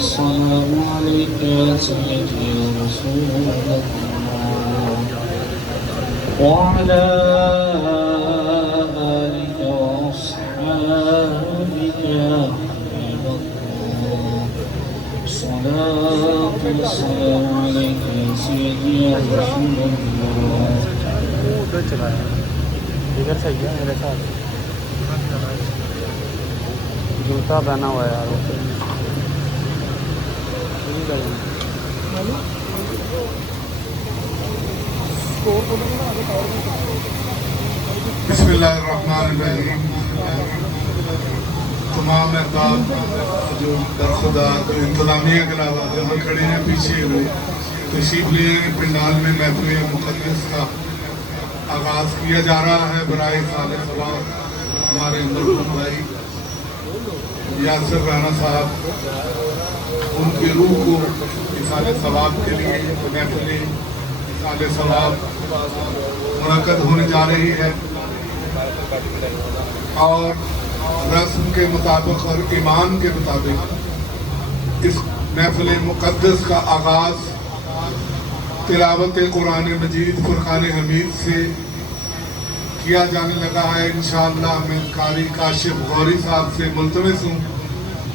والسلام عليك يا سيدي يا رسول الله وعلى آلك وأصحابك يا حبيب الله الصلاة والسلام عليك يا سيدي يا رسول الله ادھر صحیح ہے میرے ساتھ جوتا پہنا ہوا ہے یار بسم اللہ الرحمن الرحیم. تمام احباب جو در خدا انتظامیہ کے علاوہ جہاں کھڑے ہیں پیچھے ہوئے تشریف لیے پنڈال میں محفل مقدس کا آغاز کیا جا رہا ہے. برائے سال ثواب ہمارے مرحوم بھائی یاسر رانا صاحب ان کی روح کو اِصال ثواب کے لیے محفل اِصال ثواب منعقد ہونے جا رہی ہے اور رسم کے مطابق اور ایمان کے مطابق اس محفل مقدس کا آغاز تلاوت قرآن مجید فرقان حمید سے کیا جانے لگا ہے. انشاءاللہ میں قاری کاشف غوری صاحب سے ملتمس ہوں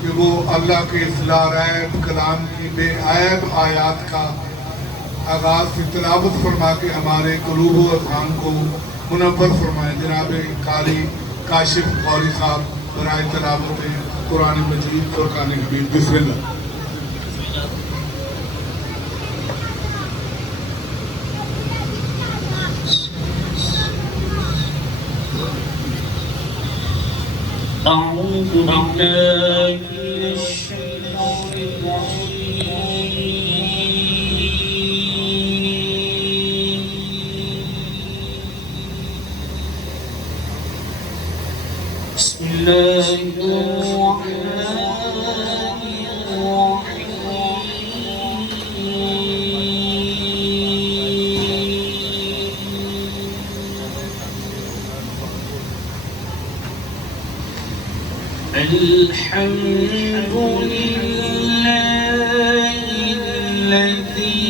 کہ وہ اللہ کے اصلاح عیب کلام کی بے عیب آیات کا آغاز سے تلاوت فرما کے ہمارے قلوب و اذہان کو منور فرمائیں. جناب قاری کاشف غوری صاحب برائے تلاوت قرآن مجید فرقان حمید. بسم اللہ. أعوذ بالله من الشيطان الرجيم بسم الله الرحمن الحمد لله الذي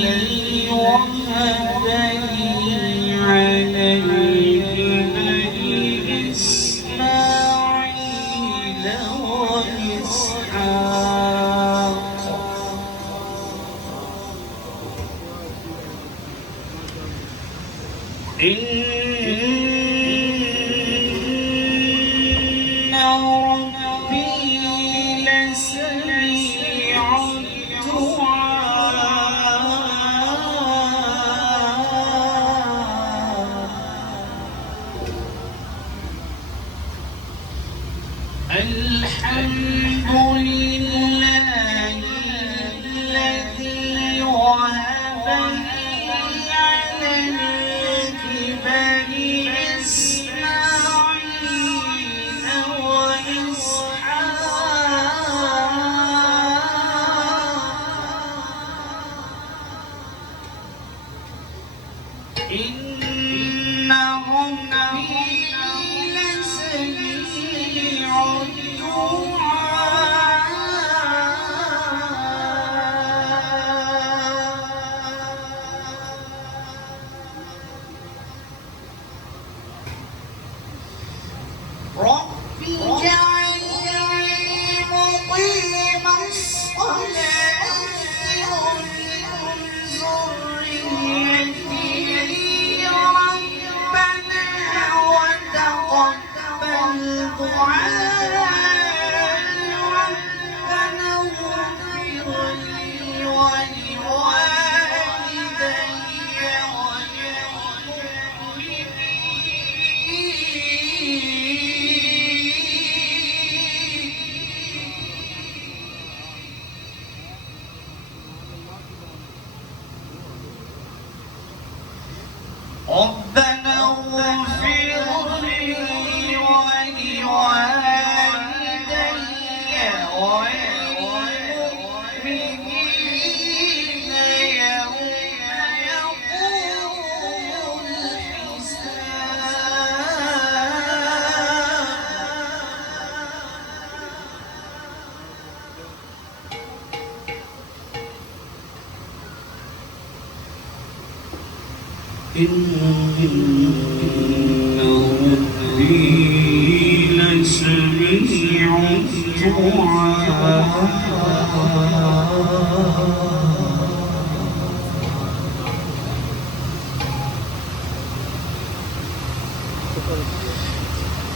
وهب لي على الكبر إسماعيل وإسحاق الحمد لله الذي وهب لي على الكبر إسماعيل وإسحاق إن ربي لسميع رب اجعلني مقيم الصلاة ومن ذريتي ربنا وتقبل دعاء ربنا اغفر لي ولوالدي ربنا اغفر لي ولوالدي إن ربي لسميع الدعاء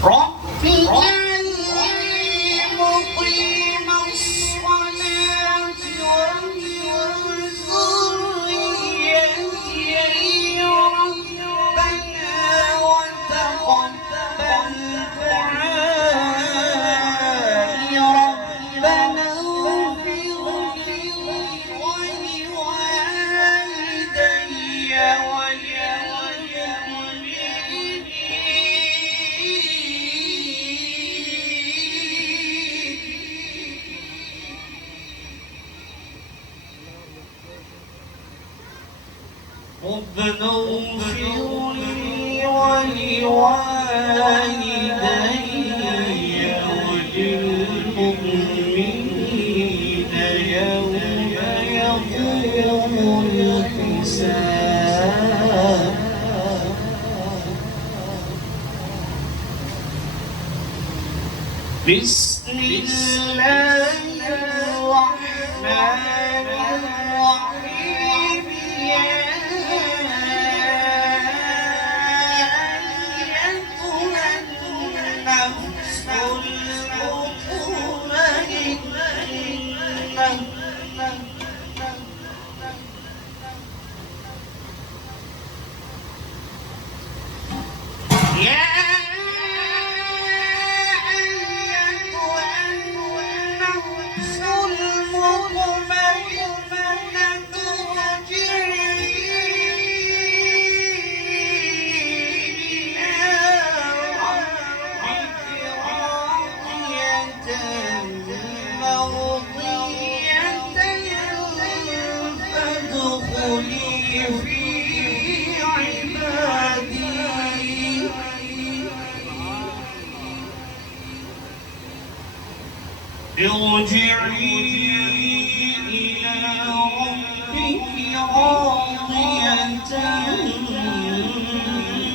رب اجعلني مقيم الصلاة ومن ذريتي ربنا وتقبل دعائي ربنا اغفر لي ولوالدي ربنا اغفر لي ولوالدي وللمؤمنين يوم يقوم الحساب بسم الله الرحمن الرحيم يا أيتها النفس المطمئنة يا ارجعي إلى ربك راضية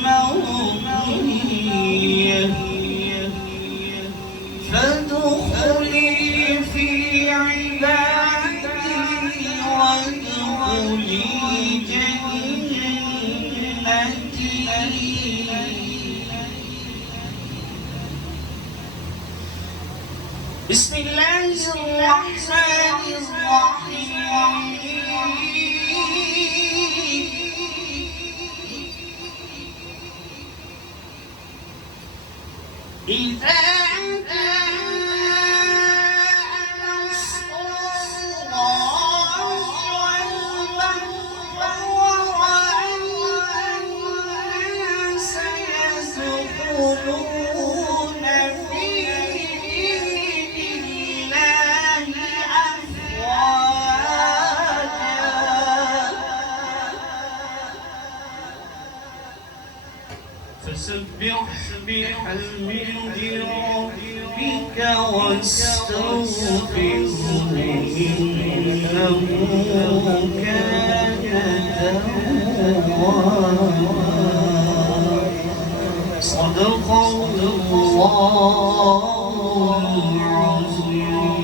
مرضية فادخلي في عبادي وادخلي جنتي بسم الله الرحمن الرحيم إذا فسبح بحمد ربك واستغفره إنه كان توابا صدق الله العظيم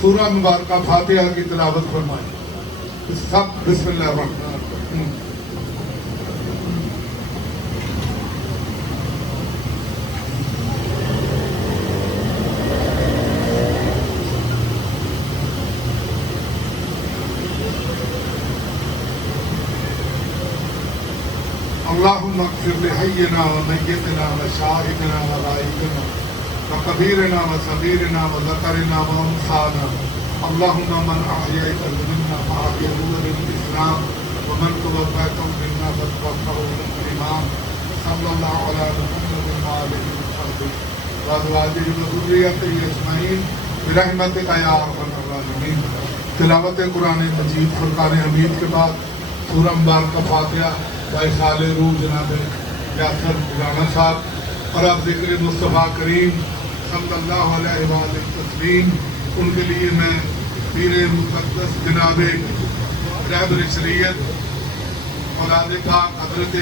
سورہ مبارکہ فاتحہ کی تلاوت فرمائیں. سب بسم اللہ الرحمن الرحیم. اللهم اغفر لحينا وميتنا وشاهدنا وغائبنا وكبيرنا وصغيرنا وذكرنا وانثانا. اللهم من احييته منا فاحيه للاسلام ومن توفيته منا فتوفه للايمان. صلى الله على محمد وعلى اله وصحبه وازواجه وذريته اجمعين برحمتك يا ارحم الراحمين. تلاوت قرآن مجید فرقان حمید کے بعد سورہ مبارکہ فاتحہ خال روح جناب یاسر رانا صاحب اور اب ذکر مصطفیٰ کریم صلی اللہ علیہ وآلہ تسلیم. ان کے لیے میں پیر مقدس جناب رہبر شریعت اولاد پاک حضرت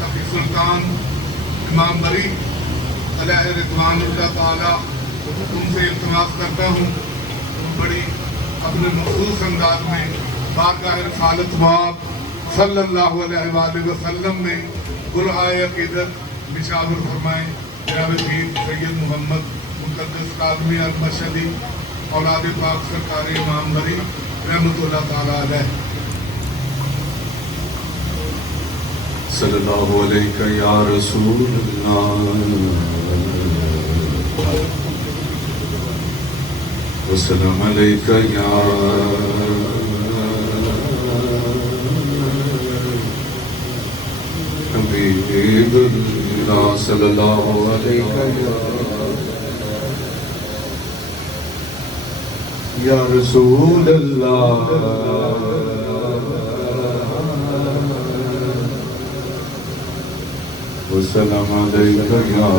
تقی سلطان امام بری علیہ رضوان اللہ تعالی ان سے التماس کرتا ہوں بڑی اپنے مخصوص انداز میں بارگاہ رسالت باب صلی اللہ علیہ وآلہ وسلم میں گلہائے عقیدت نشاور فرمائیں. جناب پیر سید محمد مقدس قادمی المشہدی اولاد پاک سرکار امام بری رحمۃ اللہ تعالی علیہ. صلی اللہ علیہ یا رسول اللہ وسلم علیک یا حبیب اللہ صلی اللہ علیہ یا رسول اللہ وسلم علیک یا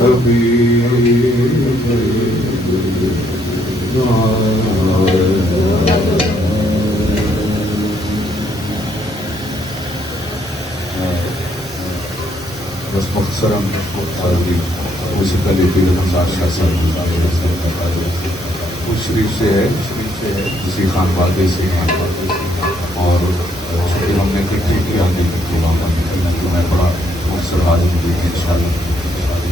حبیب بس مختصراً اسی پہلے پیر حمزہ شاہ صاحب اس شریف سے ہے اسی خان والدے سے اور چونکہ ہم نے کٹھی کی آگے کی وہاں پر میں بڑا مختصر حاضر ہوئی ان شاء اللہ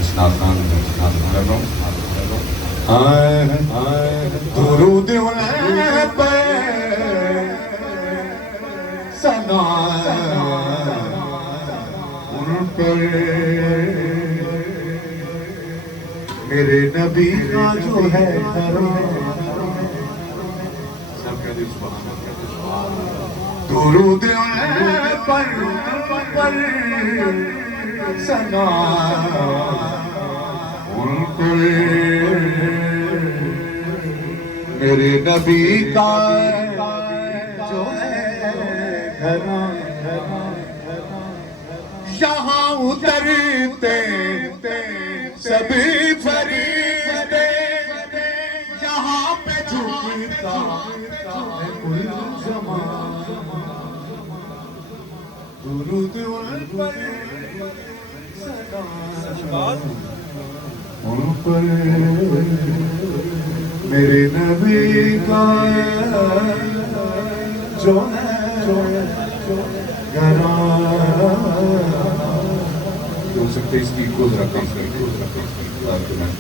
اسناد خان میں اسناد کر رہا ہوں. درود پہ ثنا میرے نبی کا جو ہے درود پر ثنا ان کو میرے نبی کا جو ہے گھراں یہاں اترتے سبھی فرشتے یہاں پہ جھکتا ہے کل زمان. درود ان پر ان پر میرے نبی کا جو ہے ہو سکتے اس کی کو ذرا کم کر تاکہ میں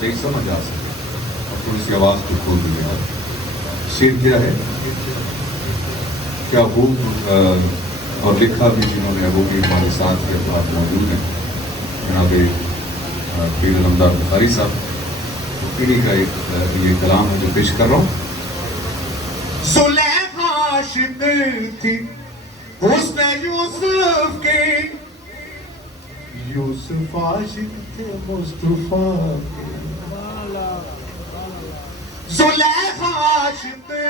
صحیح سمجھ آ سکے اور تھوڑی سی آواز کو کھول دیا. شعر کیا ہے کیا وہ اور لکھا بھی جنہوں نے وہ بھی ہمارے ساتھ کے بعد موجود ہیں جناب پیر علمدار بخاری صاحب. انہی کا ایک یہ کلام ہے جو پیش کر رہا ہوں. زلیخا عاشق تھی حسن یوسف کی یوسف عاشق تھے مصطفیٰ کے. زلیخا عاشق تھی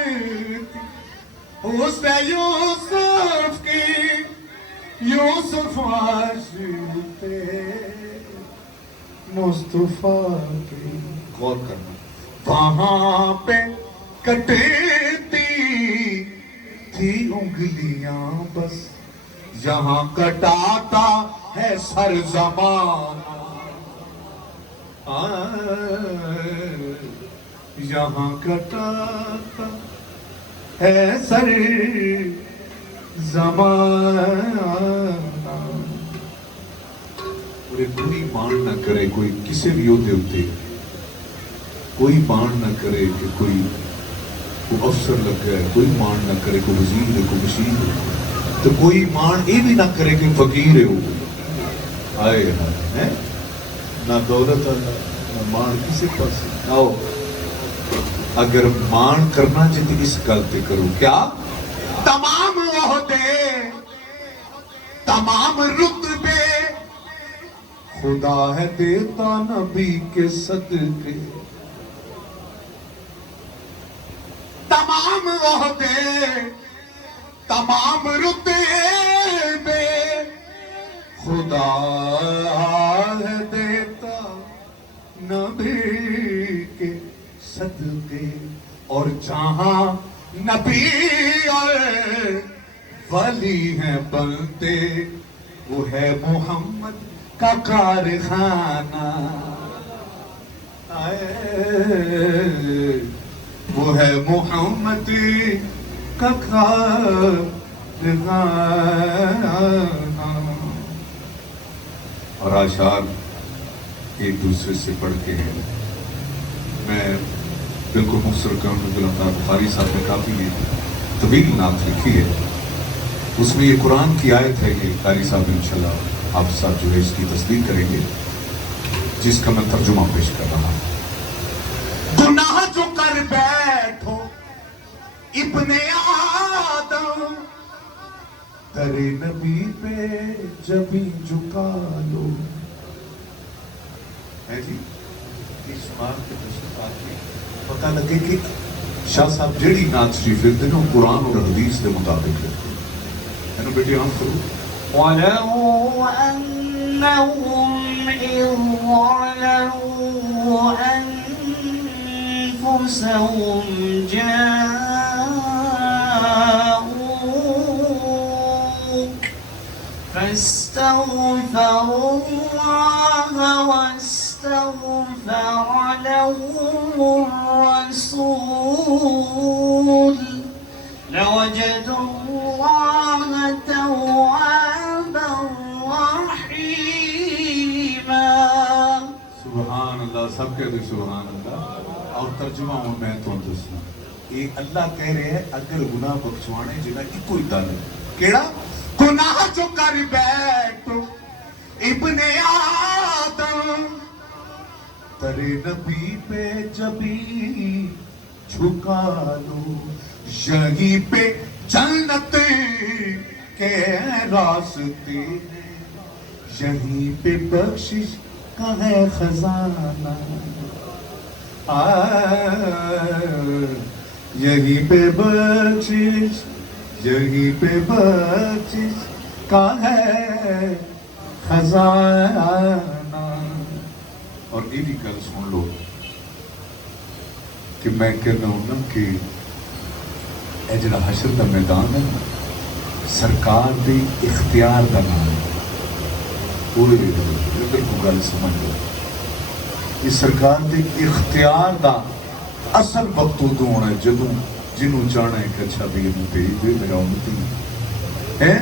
حسن یوسف کی یوسف عاشق تھے مصطفیٰ کے. غور کرنا وہاں پہ کٹتی تھی انگلیاں بس جہاں کٹاتا ہے سر زمان یہاں کٹاتا ہے سر زمانہ کوئی مان نہ کرے کوئی کسی بھی عہدے ہوتے کوئی مان نہ کرے کہ کوئی افسر لگ گیا کوئی مان نہ کرے کوئی وزیر ہے کوئی مشیر ہے تو کوئی مان یہ بھی نہ کرے کہ فقیر ہے وہ آئے ہیں نہ دولت نہ مان کسی پاس آؤ اگر مان کرنا چاہتے اس گلتے کرو کیا تمام عہدے تمام رتبے خدا ہے دیتا نبی کے صدقے تمام عہدے تمام رتبے خدا ہے دیتا نبی کے صدقے اور جہاں نبی اور ولی ہیں بنتے وہ ہے محمد کا کارخانہ وہ ہے محمد کا کارخانہ اور اشعار ایک دوسرے سے پڑھ کے ہیں میں بالکل مختصر کروں بخاری صاحب نے کافی طویل نعت لکھی ہے اس میں یہ قرآن کی آیت ہے کہ قاری صاحب انشاءاللہ آپ صاحب جو ہے اس کی تصدیق کریں گے جس کا میں ترجمہ پیش کر رہا ہوں گناہ جو کر بیٹھو ابن آدم ترے نبی پہ جبھی جھکا لو ہے جی اس بات کے پتہ لگے کہ شاہ صاحب جیڑی نعت شریف لکھتے ہیں قرآن اور حدیث کے مطابق لکھتے ہیں ہے نا بیٹے ہم کرو وَلَوْ أَنَّهُمْ إِذْ ظَلَمُوا أَنفُسَهُمْ جَاءُوكَ فَاسْتَغْفَرُوا اللَّهَ وَاسْتَغْفَرَ لَهُمُ الرَّسُولُ لَوَجَدُوا اللَّهَ تَوَّابًا رَحِيمًا سبحان اللہ سب کہتے ہیں سبحان اللہ اور ترجمہ ہوں میں تو دسنا یہ اللہ کہہ رہے ہیں اگر گناہ بخشوانے جنہ کی کوئی دل ہے کیڑا گناہ جو کر بیٹھو ابن آدم ترے نبی پہ جبھی جھکا لو یہیں پہ جنت کے راستے یہیں پہ بخشش کا ہے خزانہ یہیں پہ بخشش یہیں پہ بخشش کا ہے خزانہ اور یہ بھی گل سن لو کہ میں کہنا ہوں نا کہ اے جڑا حشر دا میدان ہے سرکار دی اختیار دا نام ہے پورے بالکل گل سمجھ لو یہ سرکار دی اختیار دا اصل وقت ادو ہونا ہے جدوں جنوں چاہنا ہے کہ اچھا بھی یہ بھیج دے میرا امتی ہے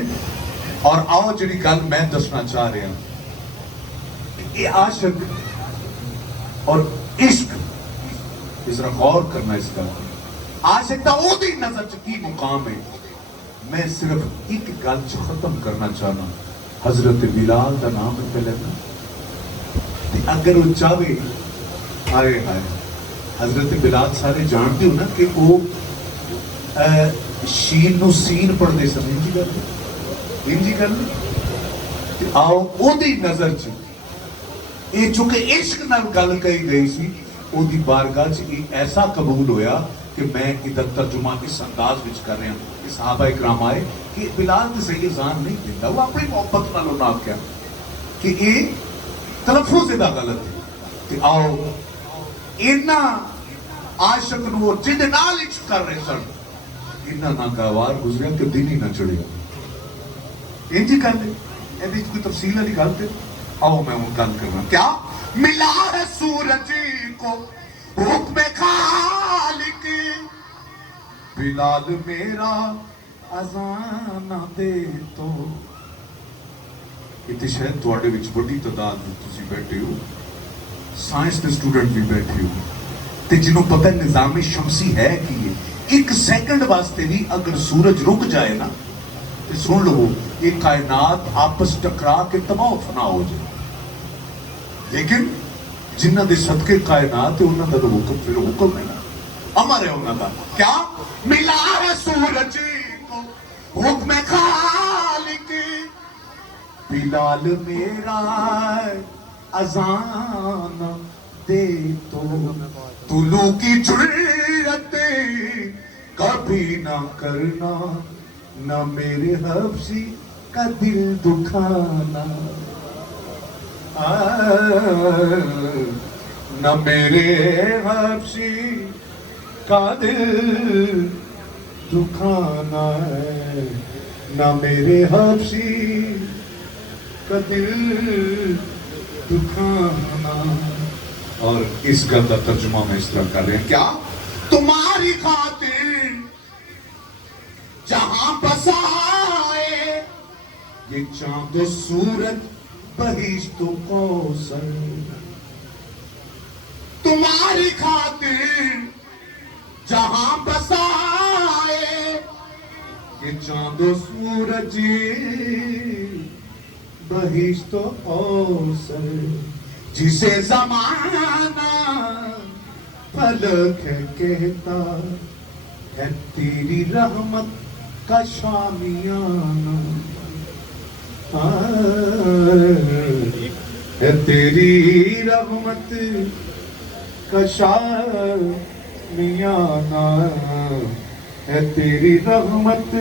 اور آؤ جڑی گل میں دسنا چاہ رہا ہوں یہ عاشق اور عشق اس طرح غور کرنا اس کا عاشق دا او دی نظر چ کی مقام ہے میں صرف ایک گل ختم کرنا چاہنا حضرت بلال دا نام پہ لینا اگر وہ چاہے آئے آئے حضرت بلال سارے جانتے ہو نا کہ وہ شین نو سین پڑھ دے سب انجی کر لیں آؤ او دی نظر چ یہ چونکہ عشق نال گل کہی گئی سی او دی بارگاہ چ ایسا قبول ہویا کہ میں ادھر ترجمہ اس انداز وچ کر رہا ہوں کہ صحابہ اکرام آئے کہ بلال تے صحیح اذان نہیں دیتا وہ اپنی محبت نال انہاں کیا کہ یہ تلفظ دا غلط ہے کہ آؤ اینا عاشق نو جد نال عشق کر رہے سن اینا ناگوار گزریا کہ دن ہی نہ چڑھیا انجی کر لے بھی کوئی تفصیل والی گل تے آؤ میں وہ گل کرنا. کیا ملا ہے سورج کو حکم خالق, بلال میرا اذان نہ دے تو. اتنے شاید تواڈے وچ بڑی تعداد تسی بیٹھے ہو, سائنس کے سٹوڈنٹ بھی بیٹھے ہو, تے جنہوں پتہ نظام شمسی ہے کہ ایک سیکنڈ واسطے بھی اگر سورج رک جائے نا تو سن لو یہ کائنات آپس ٹکرا کے تباہ و فنا ہو جائے. لیکن جنہ دے صدقے کائنات ہے انہاں دا تو حکم پھر حکم ہے نا, امر ہے انہاں دا. کیا ملا ہے سورج کو حکم خالق, بلال میرا اذان دے تو. طلوع کی جرت کبھی نہ کرنا, نہ میرے حبشی کا دل دکھانا, نہ میرے حبشی کا دل دکھانا ہے, نہ میرے حبشی کا دل دکھانا. اور اس گل کا ترجمہ میں اس طرح کر رہے ہیں. کیا تمہاری خاطر جہاں بسائے یہ چاند و سورج بہشت و کوثر, تمہاری خاطر جہاں بسائے یہ چاند و سورج بہشت و کوثر, جسے زمانہ فلک کہتا ہے تیری رحمت کا شامیانہ, ہے تیری رحمت کا شامیانہ, ہے تیری رحمت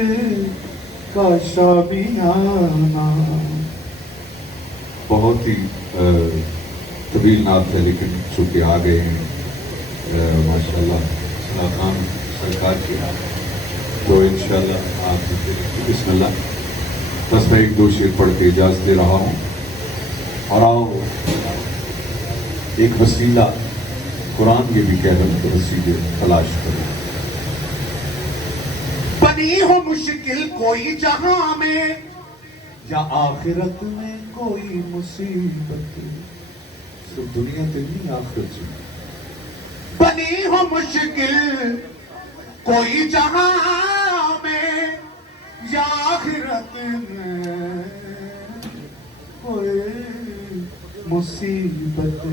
کا شامیانہ. بہت ہی طویل نعت ہے لیکن چونکہ آ گئے ہیں ماشاءاللہ صلاح خان سرکار کی, تو انشاءاللہ آپ بسم اللہ. بس میں ایک دو شعر پڑھ کے اجازت دے رہا ہوں, اور آؤ ایک وسیلہ قرآن کے بھی کہہ رہے ہیں تو وسیلے تلاش کریں. بنی ہو مشکل کوئی جہاں میں یا آخرت میں کوئی مصیبت, صرف دنیا تے نہیں آخرت سے. بنی ہو مشکل کوئی جہاں میں یا آخرت میں کوئی مصیبت,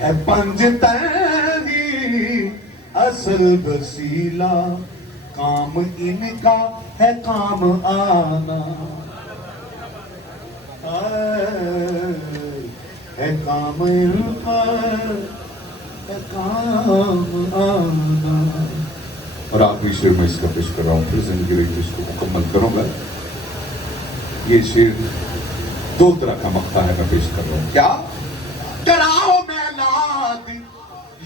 ہے پنج تنگی اصل وسیلہ, کام ان کا ہے کام آنا, ہے کام ان کا ہے کام آنا. اور آخری شعر میں اس کا پیش کر رہا ہوں, پھر زندگی رہی تو اس کو مکمل کروں گا. یہ شعر دو طرح کا مقطع ہے میں پیش کر رہا ہوں. کیا ڈراؤ میلاد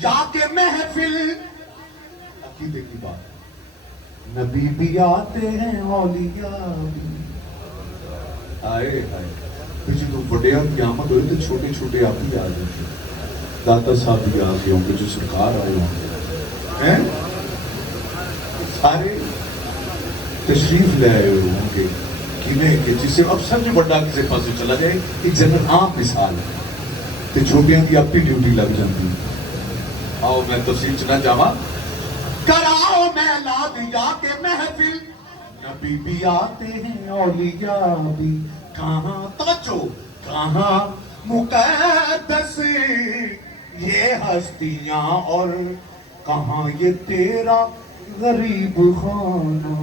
یا کہ محفل, عقیدے کی بات, نبی بھی آتے ہیں اولیاء بھی. آئے آئے جی تو بڑیاں کی آمد ہوئی تو چھوٹے چھوٹے آپ بھی آ جاتے, داتا صاحب بھی آ گئے ہوں گے, جو سرکار آئے ہوں گے, سارے تشریف لے آئے ہوں گے کہ جسے اب سب جو بڑا کسی پاس چلا جائے ایک جنرل عام مثال ہے, تو چھوٹیاں کی اپنی ڈیوٹی لگ جاتی. آؤ میں تفصیل چنا جاواں. کراؤ میلاد یا کہ محفل, نبی بھی آتے ہیں اولیاء بھی, کہاں توجہ کہاں مقدس یہ ہستیاں اور کہاں یہ تیرا غریب خانہ.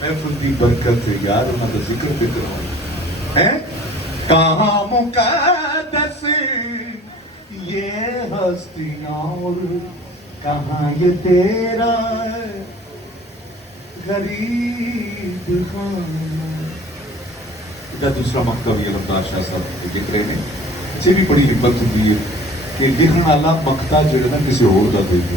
محفل دی برکت ہے یار, انہاں دا ذکر بھی کرو. کہاں مقدس یہ ہستیاں اور کہاں یہ تیرا غریب خانہ. دوسرا مقطع بھی علمدار شاہ صاحب لکھ رہے ہیں, اسے بھی بڑی ہمت ہوئی ہے کہ لکھن والا مقطع جو ہے نا کسی اور کا دے دے,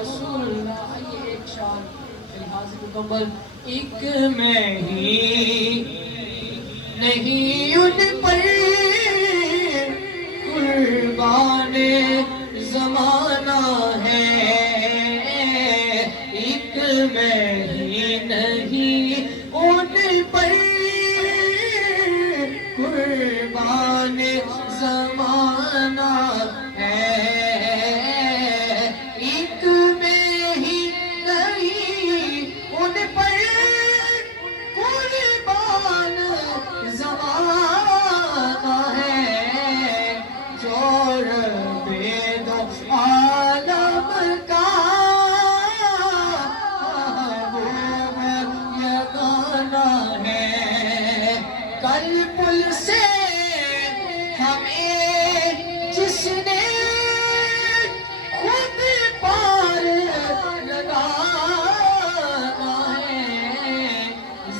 رسول اللہ. آئیے ایک شان لحاظ مکمل. ایک میں ہی نہیں ان پر قربان زمانہ ہے. ایک میں ہی نہیں ان پر قربان زمانہ ہے. ایک میں ہی نہیں ان پر قربان زمانہ ہے. جو رب دو عالم کا محبوب یگانہ ہے. کل پل سے ہمیں جس نے خود پار لگانا ہے.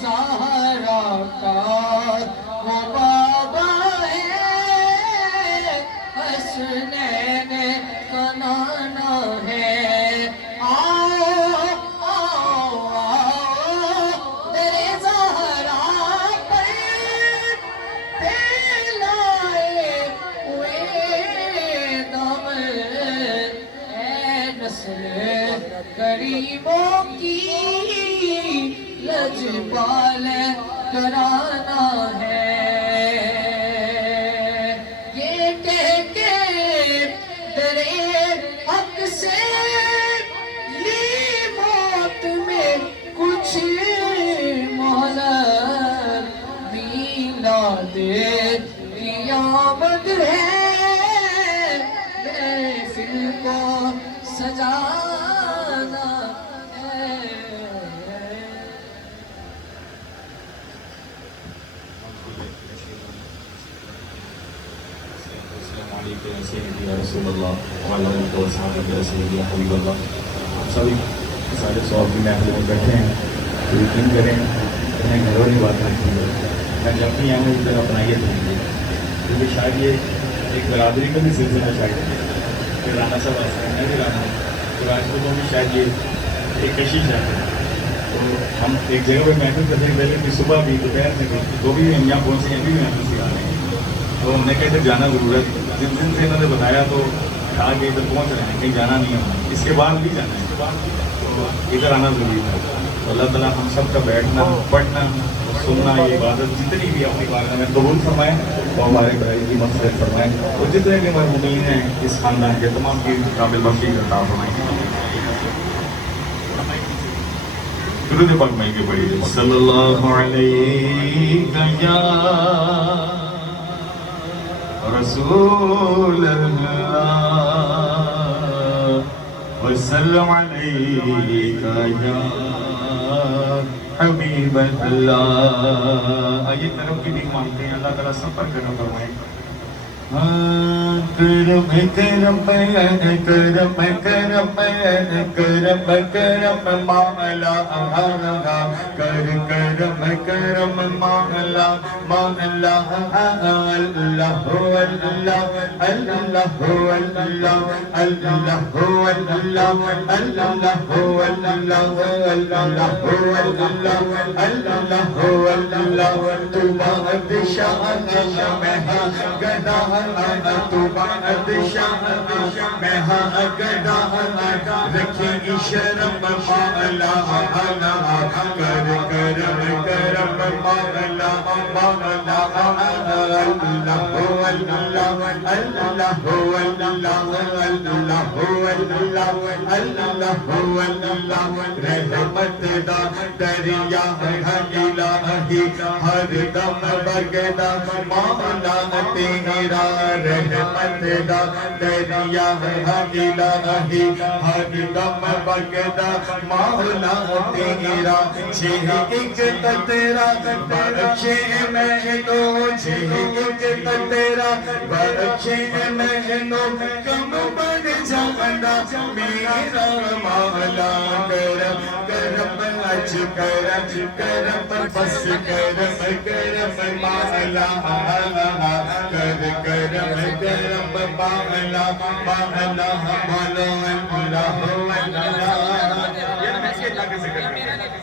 زہرا کا وہ بابا ہے. حسنین کا نانا ہے. آؤ آؤ آؤ درے زہرا پر پھیلائے ہوئے دم. اے نسل غریبوں کی لجپال کرانا ہے. یہ کہہ کے درے حق سے لی موت میں کچھ مہلت. میلاد قیامت ہے محفل کو سجانا ہے. سیدنا رسول اللہ وعلیہ وآلہ وصحبہ سیدنا حبیب اللہ. ہم سبھی سارے سواب کی محفل میں بیٹھے ہیں تو یقین کریں انہیں گھروں کی بات نہیں ہے. میں جب بھی آؤں اس طرح اپنائیے دیں گے کیونکہ شاید یہ ایک برادری کا بھی سلسلہ شاید ہے کہ رانا صاحب ایسا ہے بھی رانا تو راجپوتوں میں شاید یہ ایک کشش ہے. تو ہم ایک جگہ پہ محفل کرتے ہیں پہلے بھی صبح بھی دوپہر میں بھی تو بھی ہم یہاں پہنچے ہیں ابھی بھی محفل سے آ رہے ہیں. تو ہم نے کہا ادھر جانا ضرور ہے. جس دن سے انہوں نے بتایا تو کہا کہ ادھر پہنچ رہے ہیں کہیں جانا نہیں ہونا. اس کے بعد بھی جانا ہے تو ادھر آنا ضروری تھا. تو اللہ تعالیٰ ہم سب کا بیٹھنا پڑھنا سننا یہ عبادت جتنی بھی اپنی بارگاہ میں قبول فرمائیں اور ہمارے بھائی کی مغفرت فرمائیں اور جتنے بھی مرحومین ہیں اس خاندان کے تمام کی قابل بخشی عطا فرمائیں. درود پاک میں کے پڑھی صلی اللہ علیہ یا رسول اللہ وسلم علیک یا حبیب اللہ. آئیے طرف کی بھی مانگتے ہیں اللہ تعالیٰ سب پر کرم فرمائے. کرم کرم کرم کرم کرم کرم مالا کر کرم کرم مالا مالا اللہ اللہ اللہ اللہ اللہ اللہ تو بادشاہ میں گدا تو بادشاہ میں گدا رکھے شرم مالا کر کرم کرم مالا مالا اللہ اللہ رحمت دا دریا الہی ہر دم بگدا مولا تیرا. رحمت دا دریا الہی ہر دم بگدا مولا تیرا. ایک قطرہ بخشے میں تو ایک قطرہ بخشے میں تو کم بن جانا میرا مولا کرم کرم لچ کرم کرم بس کرم کرم مالا کر کرم کرم مالا مالا بولو اللہ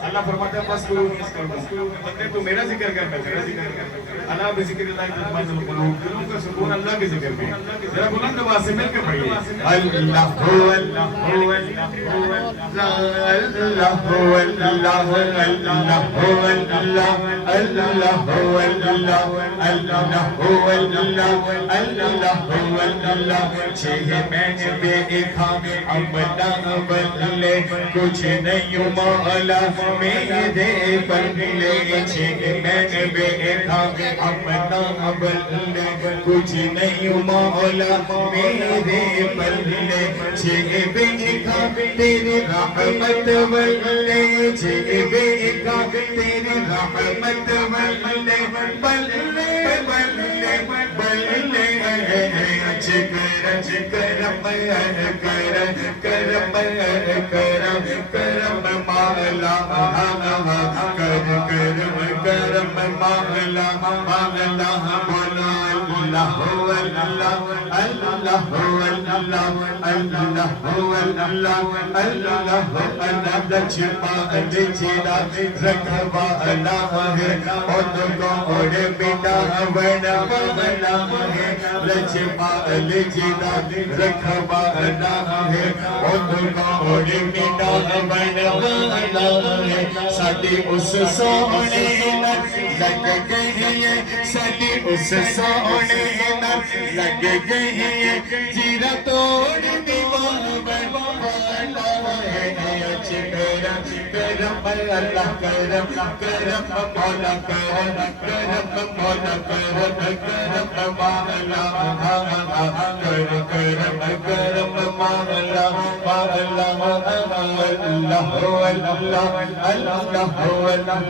اللہ فرماتا ہے بس کرو بس کرو بندے تو میرا ذکر کر میں تیرا ذکر کر اللہ بذکر اللہ تطمئن القلوب دلوں کا سکون اللہ کے ذکر میں ذرا بلند آواز سے مل کے پڑھیے اللہ هو اللہ هو اللہ هو اللہ هو اللہ اللہ هو اللہ اللہ هو اللہ اللہ هو اللہ اللہ هو اللہ چھ میں بے خام امنا بلے کچھ نہیں مولا میرے بلے چھ میں بے خام امنا بلے کچھ نہیں مولا میرے بلے چھ بے خام تیری رحمت بلے چھ بے خام تیری رحمت بلے بلے بلے بلے کرم کرم کرم کرم مالا کرم کرم مالا مالا بولا اللہ هو اللہ اللہ هو اللہ اللہ هو اللہ اللہ اللہ لچپا لچنا رکھوا اللہ ہے ان کو اور بیٹا بنا بنا ہے لچپا لچنا رکھوا اللہ ہے ان کو اور بیٹا بنا بنا ہے ساڈی اس سونے لگ گئی ہے ساڈی اس سونے لگ گئی ہے جیرا توڑ دیوان بنوانا ہے اچھے کرم اللہ کرم کرم مولا کرم کرم مولا کرم کرم مالا کرم کرم کرم مالا مالا اللہ هو اللہ اللہ هو اللہ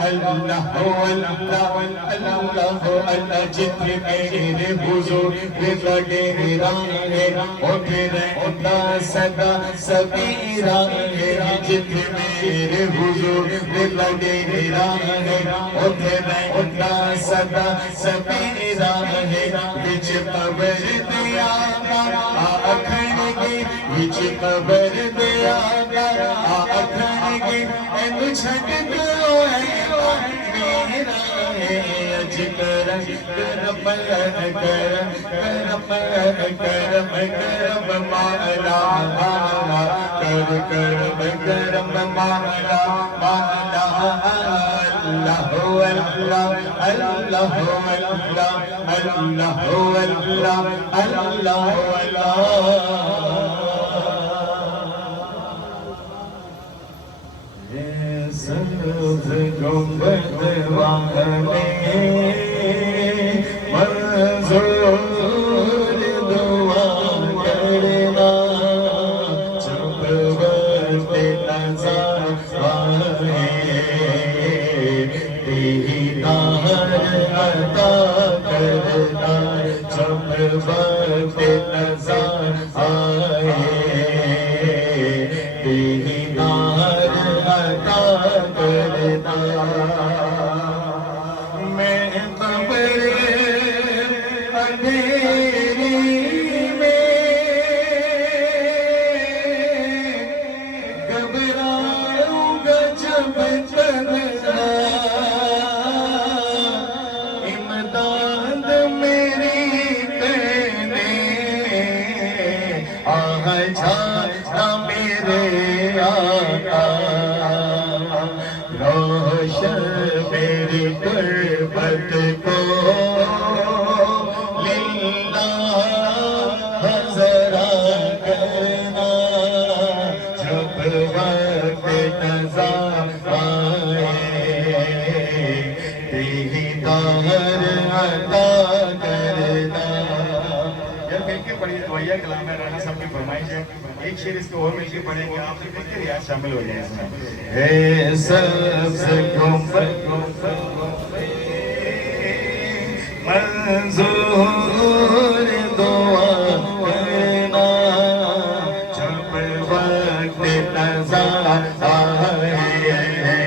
اللہ هو اللہ اللہ هو اللہ جتنے میرے حضور بگڑے رانے اٹھے رہتا صدا سبیرا ہے جتنے میرے حضور بگڑے رانے اٹھے رہتا صدا سبیرا ہے بچ قبر دیا آکھن گی بچ قبر دیا آکھن گی اینو چھٹ دو میرا ہے اج کرم کرم کرم کرم کرم کرم مالا کر کرم کرم مالا مالا اللہ هو اللہ اللہ هو اللہ اللہ هو اللہ اللہ هو اللہ سبز گنبد والے منظور دعا کرنا جب وقت نظر آئے دیدار عطا کرنا جب وقت نظر آئے دیدار عطا کرنا میں قبر اندھیری میں گھبراؤں گا جب تنہا امداد میری کرنے آہ جاتا میرے آقا روشن میری غربت کو للہ ذرا کرنا جب وقت نظر آئے دیدار عطا کرنا یار مل کے پڑھیے دوائیا کلام ہے رانا صاحب کی فرمائش ہے ایک شعر اس کو اور مل کے پڑھیں گے آپ سے مل کے ریاض شامل ہو جائیں اس میں اے سبز گنبد منظور دعا کرنا جب وقت نظر آئے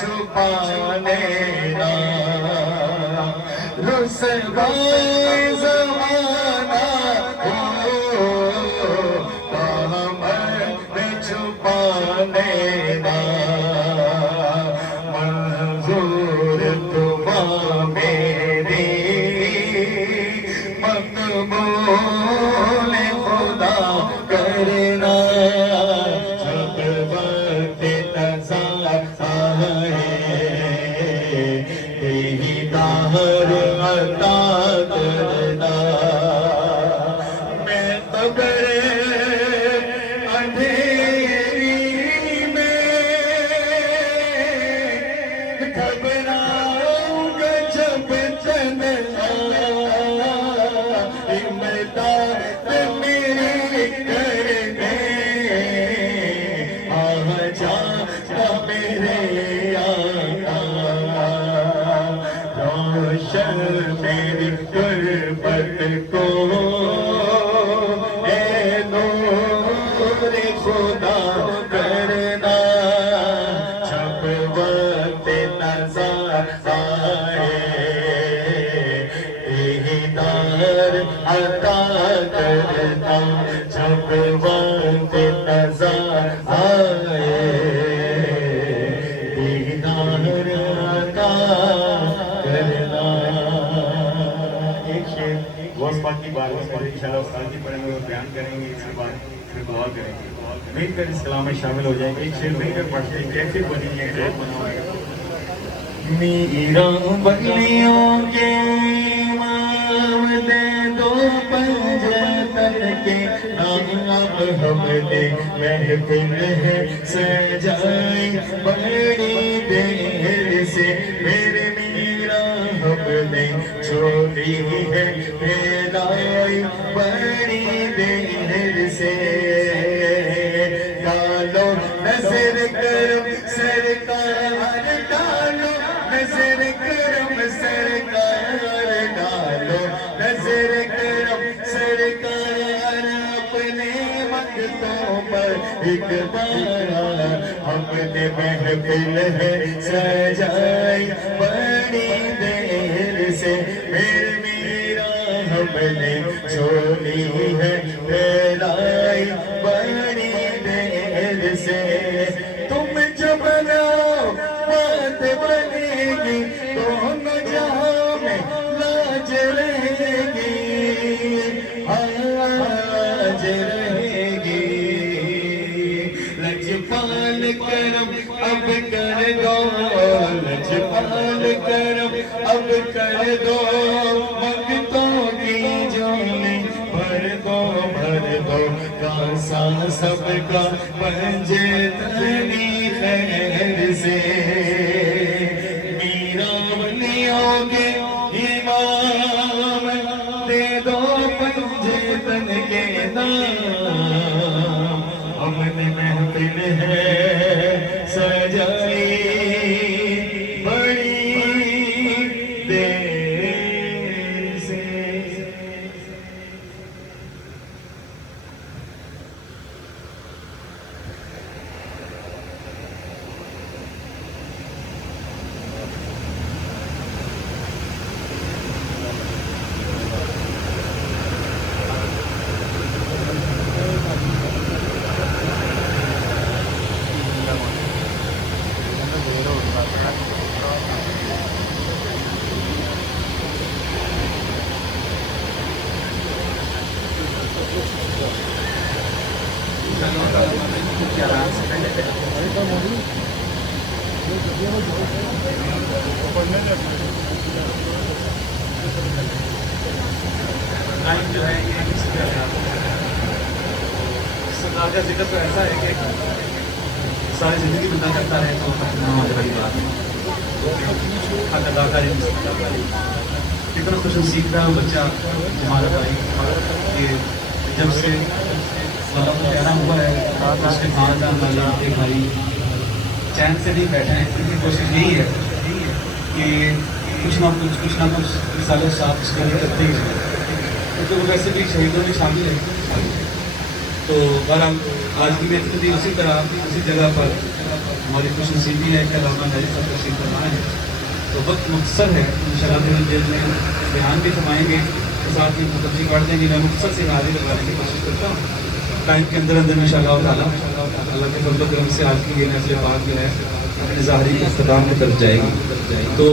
چھپانے نا رسوائی زمانہ ہو پامر میں چھپانے نا منظور دعا میری مقبول خدا کرنا جب وقت تزا آئے دیدار عطا کرنا میں قبر اندھیری میں گھبراؤں گا جب تنہا امداد میری کرنے آ جا میرے آقا روشن میری غربت کو اے نور خدا کرنا جب وقت نظر آئے دیدار عطا کرنا جب وقت نظر آئے دیدار عطا کرنا ایک شعر غوث پاک کی بارگاہ میں انشاءاللہ استاد جی پڑھیں گے اور بیان کریں گے اس کے بعد پھر دعا کریں گے مل کر اس کلام میں شامل ہو جائیں گے ایک شعر مل کر پڑھتے ہیں کیسے بنی ہے ایک بنا ہوا ہے میرا بلیوں کے امام دے دو پنجتن کے نام ہم نے محفل ہے سجائی بڑی دیر سے میرے میرا ہم نے چھوڑی ہے پھیلائی بڑی دیر سے ڈالو نظر کرم سرکار ڈالو نظر کرم سرکار ڈالو نظر کرم سرکار اپنے وقتوں پر ایک بار ہم نے محفل ہے سجائی بڑی دیر سے میرے میرا ہم نے چھوڑی ہے پھیلائی بڑی دیر سے تم جو بناؤ بات بنے گی دونوں جہاں میں لاج رہے گی آج رہے گی لجپال کرم اب کر دو لجپال کرم اب کر دو وقتوں کی جھولی بھر دو کاسا سب کا پنجتنی خیر سے میرا ولیوں کے امام دے دو پنجتن کے نام ہم نے محفل ہے سجائی بڑی دیر سے جو ہے یہ سردار کا ذکر تو ایسا ہے کہ ساری زندگی بندہ کرتا رہے تو بڑی بات ہے اداکاری کتنا خوش سیکھتا ہے وہ بچہ ہمارا بھائی کہ جب سے مطلب پیدا ہوا ہے اس کے خاندان والا ایک بھائی چین سے نہیں بیٹھے ہیں ان کی کوشش یہی ہے کہ کچھ نہ کچھ رسالہ صاحب اس کے اندر کرتے ہی ہیں کیونکہ وہ ویسے بھی شہیدوں میں شامل ہے. تو بہرحال آج کی محفل بھی اسی طرح اسی جگہ پر ہماری خوش نصیبی ہے کہ علامہ ناری صاحب تشریف فرما ہے. تو وقت مختصر ہے، انشاءاللہ دل میں بیان بھی فرمائیں گے، ساتھ ہی تفصیل کر دیں گے. میں مختصر سے حاضر لگانے کی کوشش کرتا ہوں ٹائم کے اندر انشاءاللہ تعالیٰ. اللہ کے فضل و کرم سے آج کی یہ محفل پاک جو ہے اپنے ظاہری اختتام کی طرف جائے گی. تو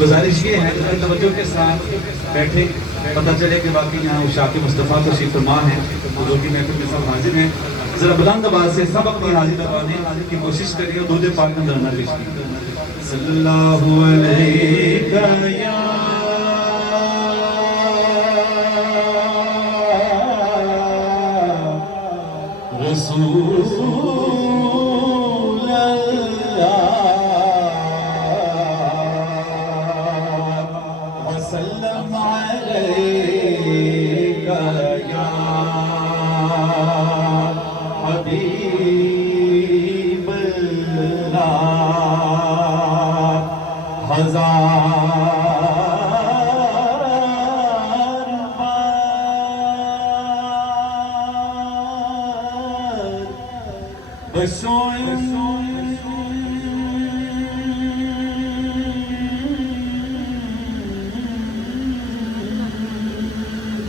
گزارش یہ ہے کہ توجہ کے ساتھ بیٹھے، پتہ چلے کہ واقعی یہاں اشاق مصطفیٰ تشریف فرما ہے، حضور کی محفل میں سب حاضر ہیں. ذرا بلند آواز سے سب اپنی حاضری لگانے کی کوشش کریے اور درود پاک میں درنا پیش کیجیے. صلی اللہ علیہ یا رسول اللہ وسلم علیک یا حبیب اللہ. ہزار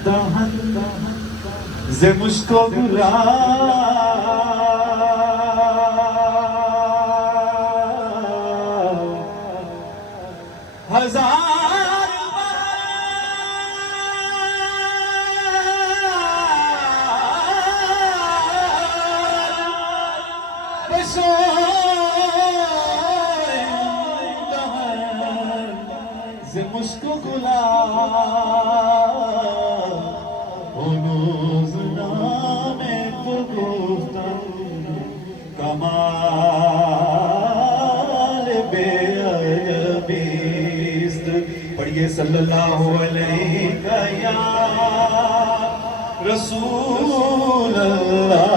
بار ز مشک و گلاب ہزار ز مشک و گلاب ہنوز نام تو گفتم کمال بے عیبیست. پڑھیے صلی اللہ علیہ یا رسول اللہ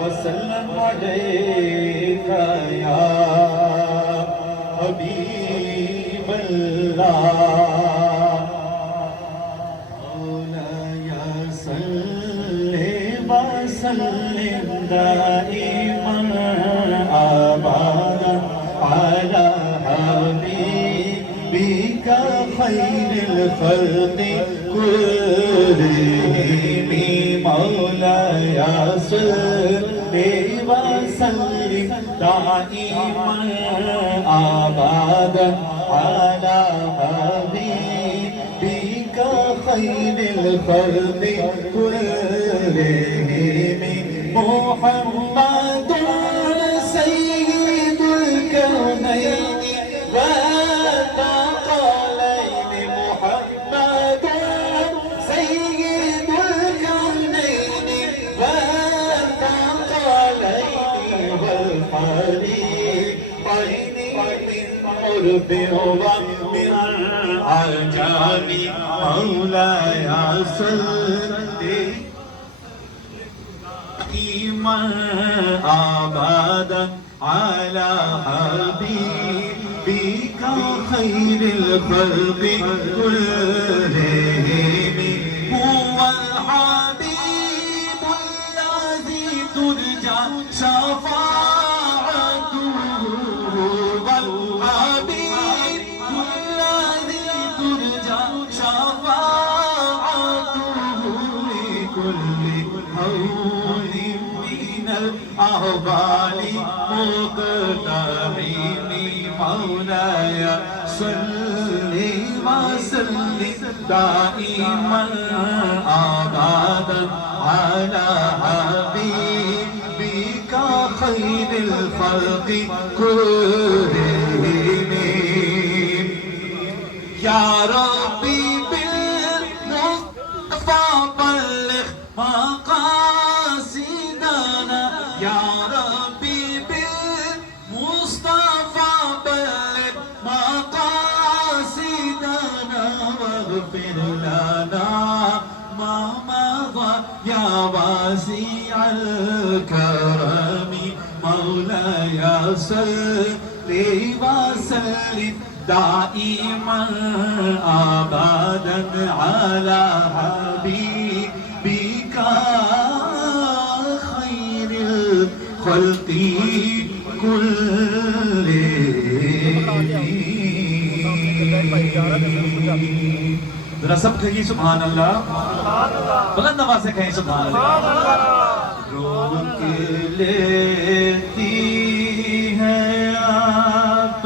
وسلم علیک یا حبیب اللہ. وسلم دائما ابدا على حبيبك خير الخلق كلهم. مولاي صل وسلم دائما ابدا على حبيبك خير الخلق كلهم. محمد سيد الكونين والثقلين. محمد سيد الكونين والثقلين والفريقين من قرب ومن عجم. مولاي صل آبادا على حبيبك خير الخلق كلهم. هو الحبيب الذي ترجى شفاعته. هو الحبيب الذي ترجى شفاعته لكل هول الأهوال مقتحم. مولاي صل وسلم دائما أبدا على حبيبك خير الخلق كلهم. يا ربي بالمصطفى بلغ مقاصدنا. يا ربي بالمصطفى بلغ مقاصدنا واغفر لنا ما مضى يا واسع الكرم. مولاي صل وسلم دائما ابدا على حبيبك خير خلقی ذرا سب کہیں سبحان اللہ، بلند آواز سے کہیں سبحان اللہ۔ روک لیتی ہے آپ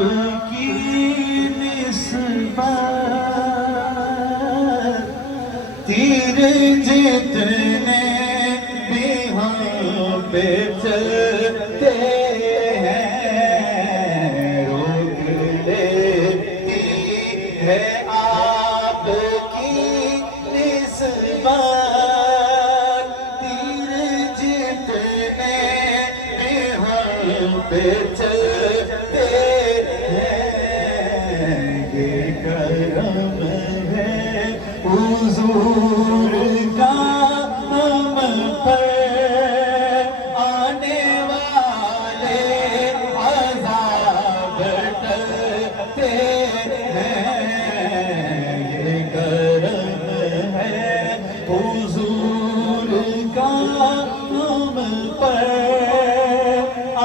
کی نسبت، تیر جتنے بھی ہم پہ چلتے ہیں، روک لیتی ہے آپ کی نسبت، تیر جتنے بھی ہم پہ چلتے ہیں، یہ کرم ہے حضور کا ہم پر، آنے والے عذاب ٹلتے ہیں، یہ کرم ہے حضور کا ہم پر،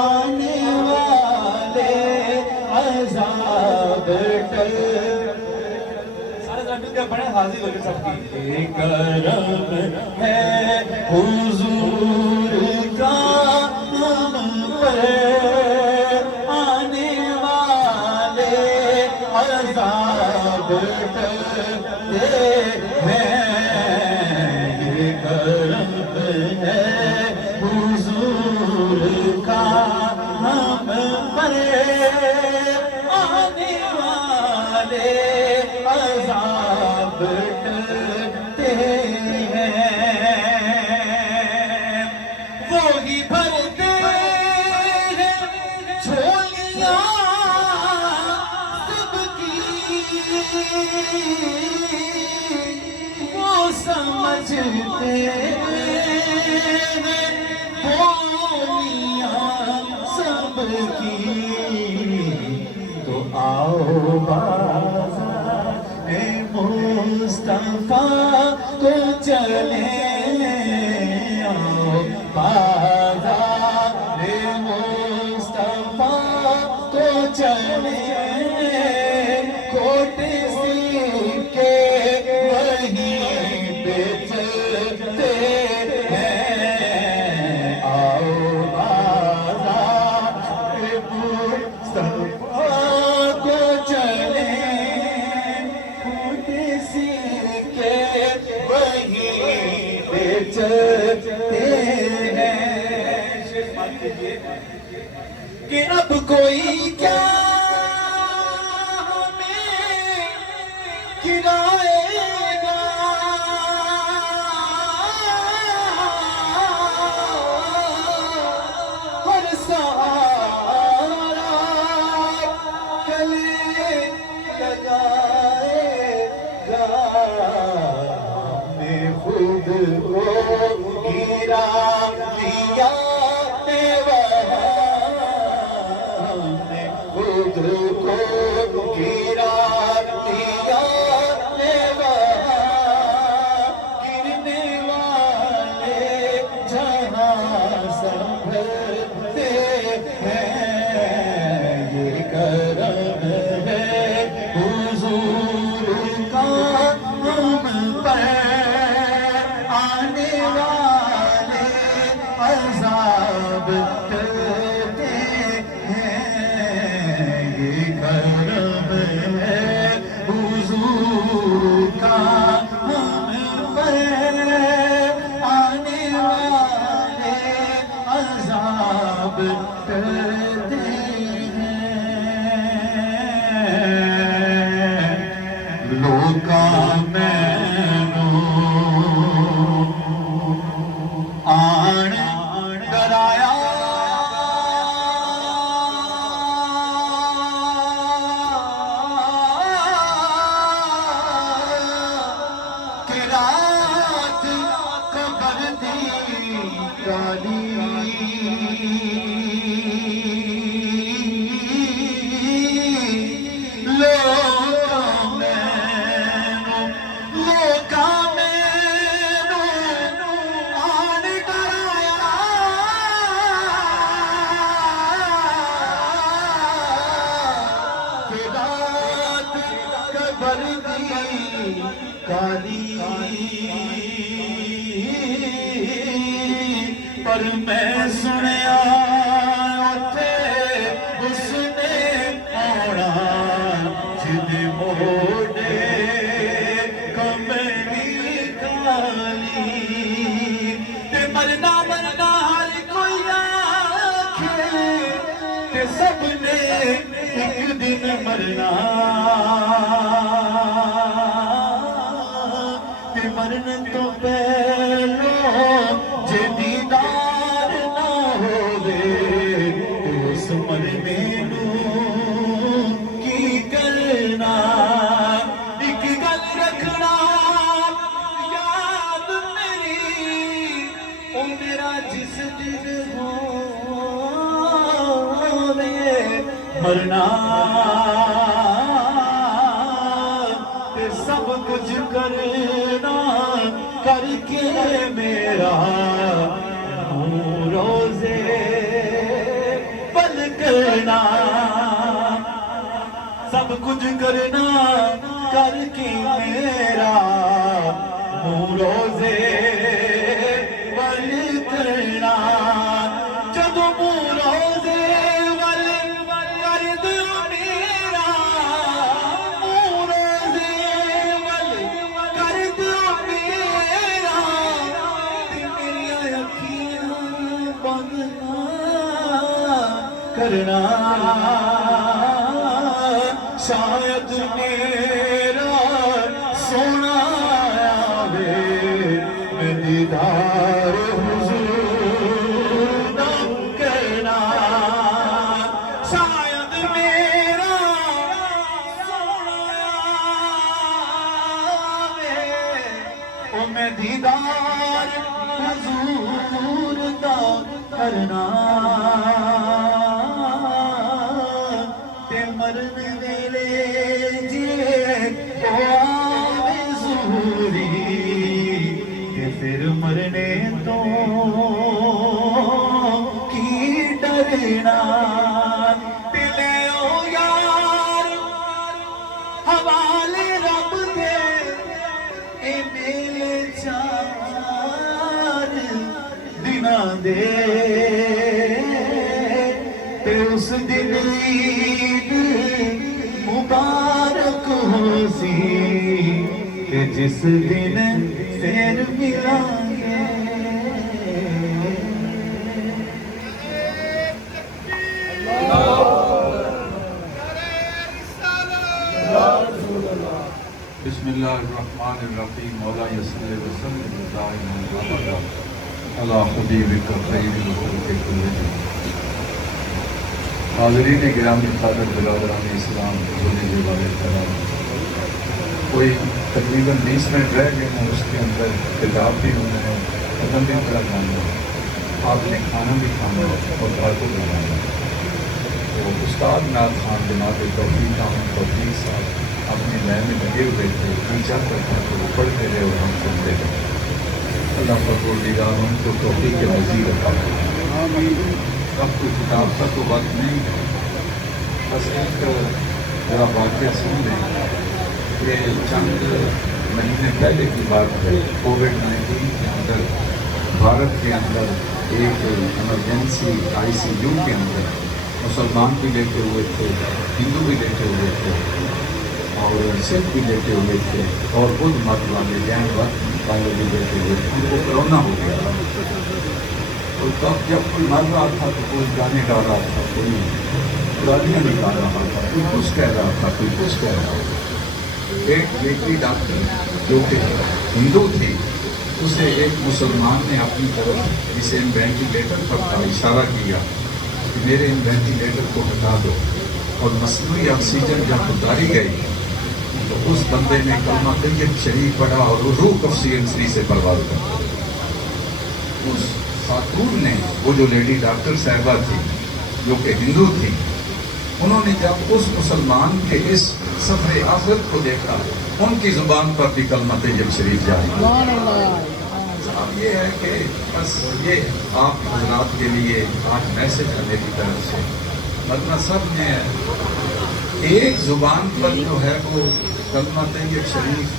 آنے والے عذاب سارے مل کر پڑھیں، حاضر ہو کے سب کی۔ یہ کرم ہے حضور کا ہم پر، آنے والے عذاب ٹلتے ہیں، یہ کرم ہے حضور کا ہم پر، آنے والے عذاب ٹلتے ہیں، وہی بھرتے ہیں جھولیاں سب کی، وہ سمجھتے ہیں بولیاں سب کی، تو آؤ بازار مصطفیٰ کو چلیں، آؤ بازار مصطفیٰ کو چلیں، کوٹ سکے وہیں پہ چلتے ہیں، آؤ بازار مصطفیٰ کو چلیں، چلتے ہیں، کہ اب کوئی کیا ہمیں گرائے گا، ہر سہارا گلے لگائے گا، میں خود کو گرا دیا میں خود کو گرا دیا گرنے والے جہاں سنبھلتے ہیں، یہ کرم ہے حضور کا ہم پر، آنے والے عذاب ٹلتے ہیں، یہ کرم ہے حضور کا ہم پر، آنے والے عذاب ٹلتے ہیں، لوکا مینو آن ڈرایا، کہ رات قبر دی کالی، لوکا مینو آن ڈرایا، کالی پر میں سنیا اتے اس نے آنا جد موڑے کملی کالی تے مرنا مرنا ہر کوئی آکھے تے سب نے ایک دن مرنا تے مرن تو پہلو جے دیدار نہ ہووے تے اس مرنے نوں کی کرنا ایک گل رکھنا یاد میری او میرا جس دن ہووے مرنا تے سب کچھ کرنا کر کے میرا روزے پل کرنا سب کچھ کرنا کر کے میرا روزے پل کرنا جب روزے ول کر دو میرا روزے ول کر دو میرا میری اکھیاں بند نہ کرنا شاید میرا سونا آوے میں دیدار حضور نہ کرنا شاید میرا سونا آوے او میں دیدار حضور نہ کرنا تے مرن ویلے جے آوے ضروری تے پھر مرنے تو کی ڈرنا تے لے او یار حوالے رب دے اے میلے چار دناں دے تے اس دن عید مبارک ہو سی کہ جس دن پھر ملیں گے بسم اللہ الرحمن الرحیم مولا یصلی وسلم دائما ابدا علی حبیبک خیر الخلق کلہم حاضرین گرامی قادر برادران اسلام بولنے والے کرام کوئی تقریباً 20 منٹ رہ گئے ہیں اس کے اندر کتاب بھی ہونا ہے ختم بھی کرانا ہے آپ نے کھانا بھی کھانا ہے اور گھر کو بھی جانا ہے تو استاد نعت خان جناب توفیق صاحب اپنے لائن میں لگے ہوئے تھے پیچھا کرتا تو وہ پڑھتے رہے اور ہم سنتے رہے اللہ پروردگار ان کو توفیق کے مزید عطا فرمائے اب کوئی کتاب کا تو بات نہیں ہے بس ایک ذرا واقعہ سن لیں یہ چند مہینے پہلے کی بات ہے کووڈ-19 کے اندر بھارت کے اندر ایک ایمرجنسی ICU کے اندر مسلمان بھی لیتے ہوئے تھے ہندو بھی لیتے ہوئے تھے اور سکھ بھی لیتے ہوئے تھے اور بدھ مت والے جین مت والے بھی لیتے ہوئے تھے ان کو کرونا ہو گیا تھا اور تب جب کوئی مر رہا تھا تو کوئی گانے گا رہا تھا کوئی گالیاں نکال رہا تھا کوئی کچھ کہہ رہا تھا کوئی کچھ کہہ رہا تھا ایک لیڈی ڈاکٹر جو کہ ہندو تھی اسے ایک مسلمان نے اپنی طرف اسے وینٹیلیٹر پر تھا اشارہ کیا کہ میرے ان وینٹیلیٹر کو ہٹا دو اور مصنوعی آکسیجن جب اتاری گئی تو اس بندے نے کلمہ طیب شریف پڑھا اور وہ روح آکسیجن سے پرواز کر اس خاتون نے وہ جو لیڈی ڈاکٹر صاحبہ تھی جو کہ ہندو تھی انہوں نے جب اس مسلمان کے اس سفر آخرت کو دیکھا ان کی زبان پر بھی کلمہ طیب شریف جاری اب یہ ہے کہ بس یہ آپ حضرات کے لیے آج میسج ہے میری طرف سے ورنہ سب نے ایک زبان پر جو ہے وہ کلمہ طیب شریف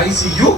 ICU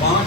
5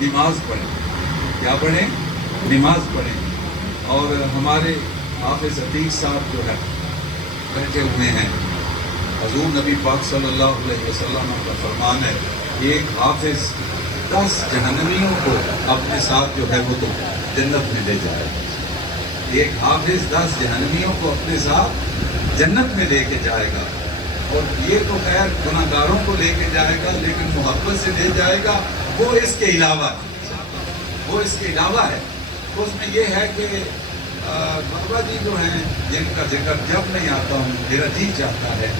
نماز پڑھیں. کیا پڑھیں؟ نماز پڑھیں. اور ہمارے حافظ عتیق صاحب جو ہے بیٹھے ہوئے ہیں. حضور نبی پاک صلی اللہ علیہ وسلم کا فرمان ہے ایک حافظ 10 جہنمیوں کو اپنے ساتھ جو ہے وہ تو جنت میں لے جائے. ایک حافظ 10 جہنمیوں کو اپنے ساتھ جنت میں لے کے جائے گا. اور یہ تو خیر گناہ گاروں کو لے کے جائے گا لیکن محبت سے لے جائے گا. وہ اس کے علاوہ ہے. تو اس میں یہ ہے کہ بابا جی جو ہیں جن کا ذکر جب میں آتا ہوں میرا جی چاہتا ہے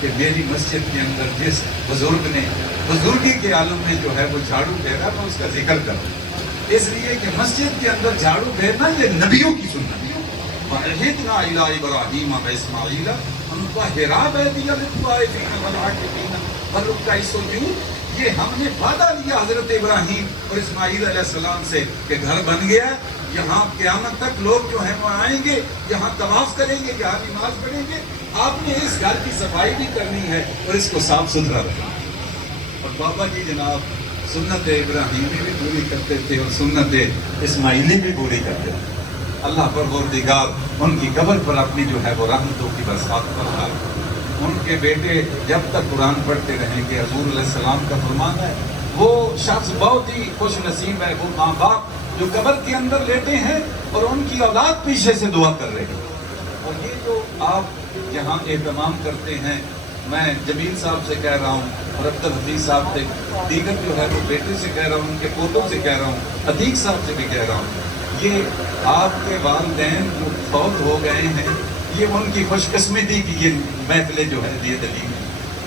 کہ میری مسجد کے اندر جس بزرگ نے بزرگی کے عالم میں جو ہے وہ جھاڑو پھیرا میں اس کا ذکر کروں. اس لیے کہ مسجد کے اندر جھاڑو پھیرنا یہ نبیوں کی سنت ہے. وَعِهِدْنَا إِلَىٰ إِبْرَاهِيمَ وَإِسْمَاعِيلَ أَن طَهِّرَا بَيْتِيَ لِلطَّائِفِينَ وَالْعَاكِفِينَ وَالرُّكَّعِ السُّجُودِ. یہ ہم نے وعدہ لیا حضرت ابراہیم اور اسماعیل علیہ السلام سے کہ گھر بن گیا, یہاں قیامت تک لوگ جو ہیں وہ آئیں گے, یہاں طواف کریں گے, یہاں نماز پڑھیں گے. آپ نے اس گھر کی صفائی بھی کرنی ہے اور اس کو صاف ستھرا رکھنا ہے. اور بابا جی جناب سنت ابراہیمی بھی پوری کرتے تھے اور سنت اسماعیلی بھی پوری کرتے تھے. اللہ پروردگار ان کی قبر پر اپنی جو ہے وہ رحمتوں کی برسات فرمائے. ان کے بیٹے جب تک قرآن پڑھتے رہیں گے. حضور علیہ السلام کا فرمان ہے وہ شخص بہت ہی خوش نصیب ہے وہ ماں باپ جو قبر کے اندر لیٹے ہیں اور ان کی اولاد پیچھے سے دعا کر رہے ہیں. اور یہ جو آپ یہاں اہتمام کرتے ہیں, میں جمیل صاحب سے کہہ رہا ہوں اور عبدالحفیظ صاحب سے, دیگر جو ہے وہ بیٹے سے کہہ رہا ہوں, ان کے پوتوں سے کہہ رہا ہوں, عتیق صاحب سے بھی کہہ رہا ہوں, یہ آپ کے والدین جو فوت ہو گئے ہیں یہ ان کی خوش قسمتی کی یہ محفلیں جو ہے یہ دلیل ہے.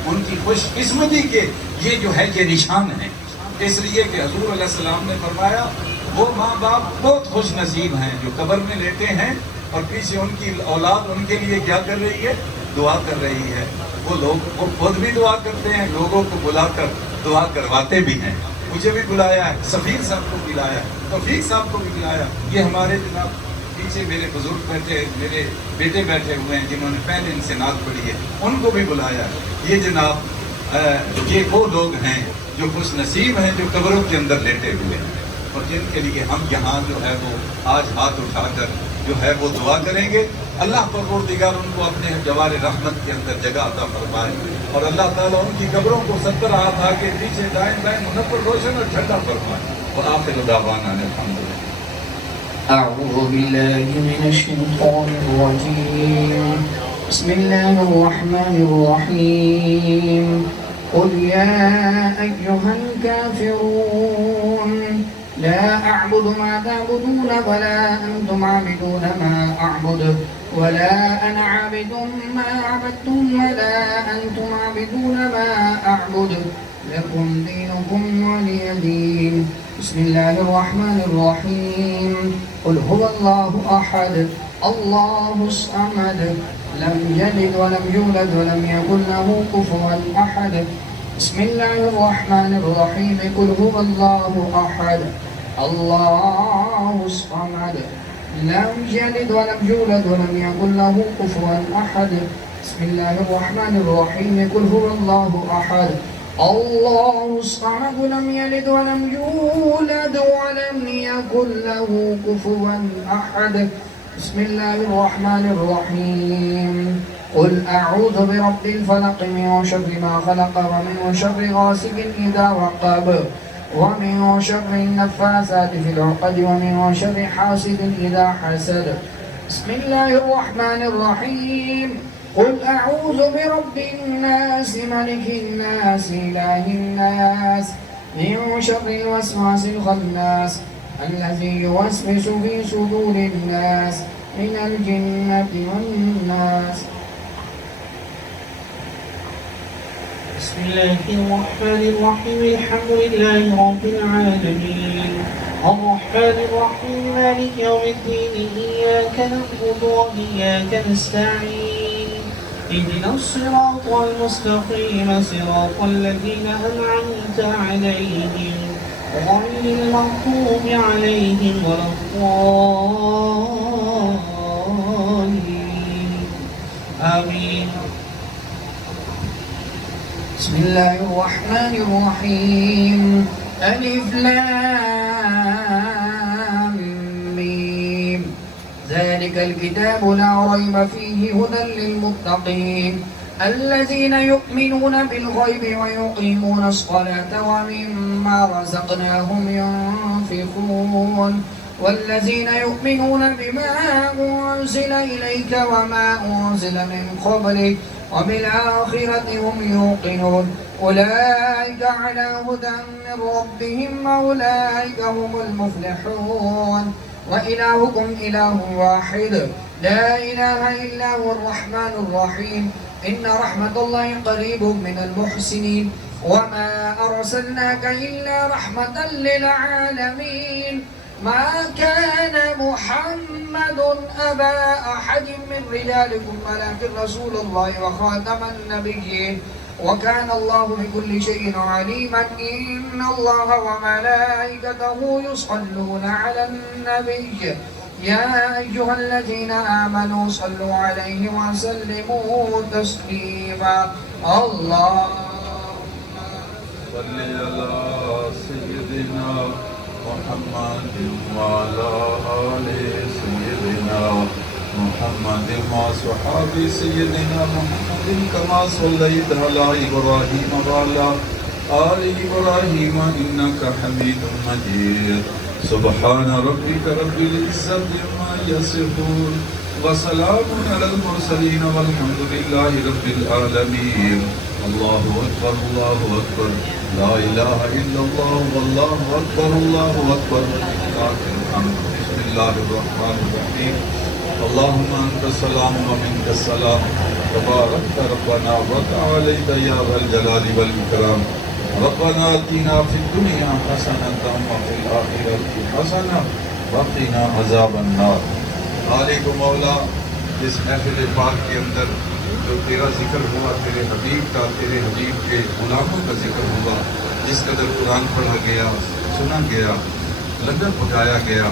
ان کی خوش قسمتی کے یہ جو ہے یہ نشان ہیں. اس لیے کہ حضور علیہ السلام نے فرمایا وہ ماں باپ بہت خوش نصیب ہیں جو قبر میں لیٹے ہیں اور پیچھے ان کی اولاد ان کے لیے کیا کر رہی ہے, دعا کر رہی ہے. وہ لوگ وہ خود بھی دعا کرتے ہیں, لوگوں کو بلا کر دعا کرواتے بھی ہیں. مجھے بھی بلایا ہے, سفیر صاحب کو بلایا, توفیق صاحب کو بھی بلایا. یہ ہمارے جناب پیچھے میرے بزرگ بیٹھے, میرے بیٹے بیٹھے ہوئے ہیں جنہوں نے پہلے ان سے نعت پڑھی ہے, ان کو بھی بلایا. یہ جناب یہ وہ لوگ ہیں جو خوش نصیب ہیں جو قبروں کے اندر لیٹے ہوئے ہیں اور جن کے لیے ہم یہاں جو ہے وہ آج ہاتھ اٹھا کر جو ہے وہ دعا کریں گے. اللہ پروردگار ان کو اپنے جوار رحمت کے اندر جگہ عطا فرمائے اور اللہ تعالیٰ ان کی قبروں کو 70 ہاتھ آگے پیچھے دائیں بائیں منور روشن اور ٹھنڈا فرمائے. اور آخر دعوانا الحمدللہ. أعوذ بالله من الشيطان الرجيم. بسم الله الرحمن الرحيم. قل يا أيها الكافرون لا أعبد ما تعبدون ولا أنتم عابدون ما أعبد ولا أنا عابد ما عبدتم ولا أنتم عابدون ما أعبد لكم دينكم ولي دين. بسم الله الرحمن الرحيم. قل هو الله أحد الله الصمد لم يلد ولم يولد ولم يكن له كفوا أحد. بسم الله الرحمن الرحيم. قل هو الله أحد الله الصمد لم يلد ولم يولد ولم يكن له كفوا أحد. بسم الله الرحمن الرحيم. قل هو الله أحد الله الصمد لم يلد ولم يولد ولم يكن له كفوا أحد. بسم الله الرحمن الرحيم. قل أعوذ برب الفلق من شر ما خلق ومن شر غاسق إذا وقب ومن شر النفاثات في العقد ومن شر حاسد إذا حسد. بسم الله الرحمن الرحيم. قل أعوذ برب الناس ملك الناس إله الناس من شر الوسواس الخناس الذي يوسوس في صدور الناس من الجنة والناس. بسم الله الرحمن الرحيم. الحمد لله رب العالمين الرحمن الرحيم مالك يوم الدين. إياك نعبد وإياك نستعين. اهدنا الصراط المستقيم صراط الذين أنعمت عليهم غير المغضوب عليهم ولا الضالين. آمين. بسم الله الرحمن الرحيم. ألف لام الكتاب لا ريب فيه هدى للمتقين الذين يؤمنون بالغيب ويقيمون الصلاة ومما رزقناهم ينفقون والذين يؤمنون بما أنزل إليك وما أنزل من قبلك وبالآخرة هم يوقنون أولئك على هدى من ربهم وأولئك هم المفلحون وإلهكم إله واحد لا إله إلا هو الرحمن الرحيم إن رحمة الله قريب من المحسنين وما أرسلناك إلا رحمة للعالمين ما كان محمد أبا أحد من رجالكم ولكن رسول الله وخاتم النبيين وكان الله بكل شيء عليما إن الله وملائكته يصلون على النبي يا أيها الذين آمنوا صلوا عليه وسلموا تسليما اللهم صل على سيدنا محمد وعلى آل سيدنا محمد وصحاب سيدنا محمد كما صليت على إبراهيم وعلى آل إبراهيم إنك حميد مجيد سبحان ربك رب العزة عما يصفون وسلام على المرسلين والحمد لله رب العالمين الله أكبر الله أكبر لا إله إلا الله والله أكبر الله أكبر بسم الله الرحمن الرحيم اللهم أنت السلام ومنك السلام تباركت ربنا وتعاليت يا ذا الجلال والإكرام ربنا آتنا في الدنيا حسنة وفي الآخرة حسنة وقنا عذاب النار خالق و مولا اس محفل پاک کے اندر جو تیرا ذکر ہوا تیرے حبیب کا تیرے حبیب کے غلاموں کا ذکر ہوا جس قدر قرآن پڑھا گیا سنا گیا لنگر پکایا گیا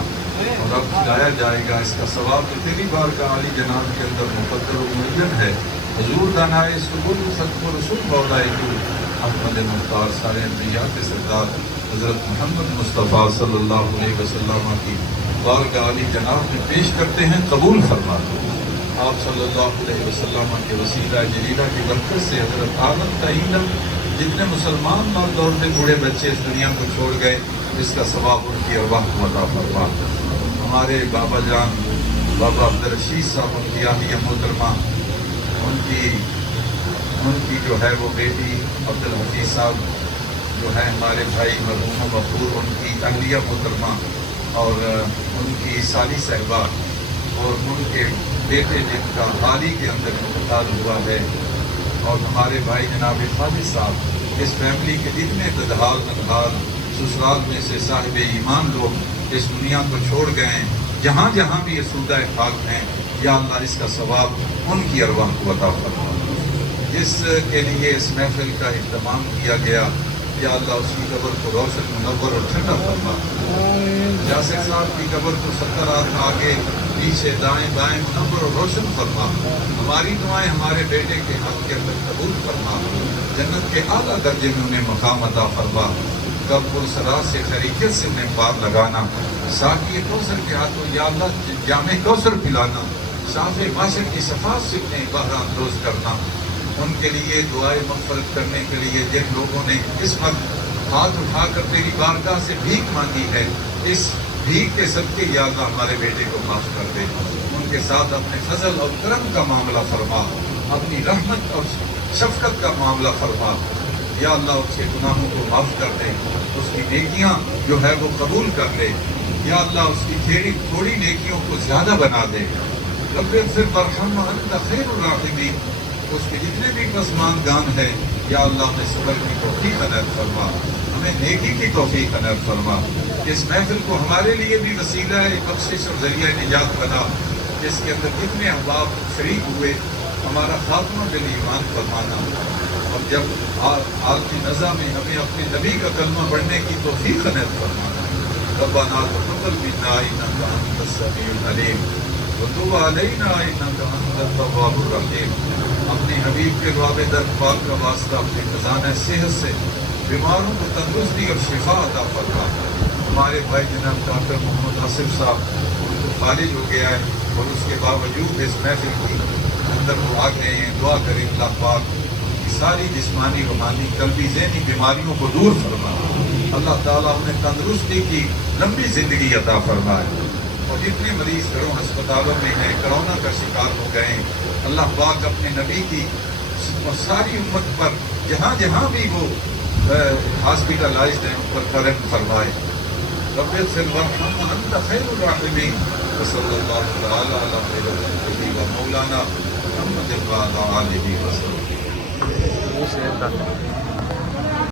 اور اب کھلایا جائے گا اس کا ثواب تو تیری بارگاہ عالی جناب کے اندر مقدر و معین ہے حضور دانائے سبل ختم رسول مولا احمد مختار سارے انبیاء کے سردار حضرت محمد مصطفیٰ صلی اللہ علیہ وسلم کی بارگاہ عالی جناب میں پیش کرتے ہیں قبول فرما دو آپ صلی اللہ علیہ وسلم کے وسیلہ جلیلہ کی برکت سے حضرت آدم تعین جتنے مسلمان مرد عورتیں بوڑھے بچے اس دنیا کو چھوڑ گئے اس کا ثواب ان کی ارواح کو عطا فرما ہمارے بابا جان بابا عبدالرشید صاحب ان کی آہیہ محترمہ ان کی جو ہے وہ بیٹی عبدالحفیظ صاحب جو ہے ہمارے بھائی مرحوم مغفور ان کی اہلیہ محترمہ اور ان کی سالی صاحبہ اور ان کے بیٹے جن کا حال ہی کے اندر انتقال ہوا ہے اور ہمارے بھائی جناب خالد صاحب اس فیملی کے جتنے بدحال ننھال سسرال میں سے صاحب ایمان لوگ اس دنیا کو چھوڑ گئے ہیں جہاں جہاں بھی یہ سودہ خاک ہیں یا اللہ اس کا ثواب ان کی ارواح کو عطا فرما جس کے لیے اس محفل کا اہتمام کیا گیا یا اللہ اس کی قبر کو روشن منور اور ٹھنڈا فرما یاسر صاحب کی قبر کو 70 ہاتھ آگے پیچھے دائیں بائیں منور اور روشن فرما ہماری دعائیں ہمارے بیٹے کے حق کے اندر قبول فرما جنت کے اعلیٰ درجے میں انہیں مقام عطا فرما کب پرسرا سے خیریت سے انہیں پار لگانا ساقی کوثر کے ہاتھوں یا اللہ جامع کوثر پلانا صاف معاشر کی صفات سے انہیں بحران روز کرنا ان کے لیے دعائیں مغفرت کرنے کے لیے جن لوگوں نے اس وقت ہاتھ اٹھا کر تیری بارگاہ سے بھیک مانگی ہے اس بھیک کے صدقے یا اللہ ہمارے بیٹے کو معاف کر دے ان کے ساتھ اپنے فضل اور کرم کا معاملہ فرما اپنی رحمت اور شفقت کا معاملہ فرما یا اللہ اس کے گناہوں کو معاف کر دے اس کی نیکیاں جو ہے وہ قبول کر لے یا اللہ اس کی تھوڑی نیکیوں کو زیادہ بنا دے رب اغفر وارحم وانت خیر الراحمین اس کے جتنے بھی پسماندگان ہیں یا اللہ ہمیں صبر کی توفیق عنایت فرما ہمیں نیکی کی توفیق عنایت فرما اس محفل کو ہمارے لیے بھی وسیلہ بخشش اور ذریعہ نجات بنا جس کے اندر جتنے احباب شریک ہوئے ہمارا خاتمہ بالایمان فرمانا اور جب عالمی نظام میں ہمیں اپنے نبی کا کلمہ پڑھنے کی توفیق عنایت فرمانا ربنا تقبل منا انک انت السمیع العلیم وتب علینا انک انت التواب الرحیم اپنے حبیب کے رواب در پاک کا واسطہ اپنے خزانہ صحت سے بیماروں کو تندرستی اور شفا عطا فرما ہمارے بھائی جناب ڈاکٹر محمد آصف صاحب ان کو خارج ہو گیا ہے اور اس کے باوجود اس محفل کی اندر وہ آ گئے ہیں. دعا کریں اللہ پاک کی ساری جسمانی روحانی قلبی ذہنی بیماریوں کو دور فرمائے. اللہ تعالیٰ انہیں تندرستی کی لمبی زندگی عطا فرمائے. اور جتنے مریض گھروں ہسپتالوں میں ہیں کرونا کا شکار ہو گئے ہیں, اللہ پاک اپنے نبی کی ساری امت پر جہاں جہاں بھی وہ ہاسپٹلائزڈ ہیں ان پر کرم فرمائے. رب اغفر وارحم وانت خیر الراحمین. وصلی اللہ تعالی علی خیر الخلق و مولانا محمد وعلی آلہ وصحبہ. یہ شعر تھا.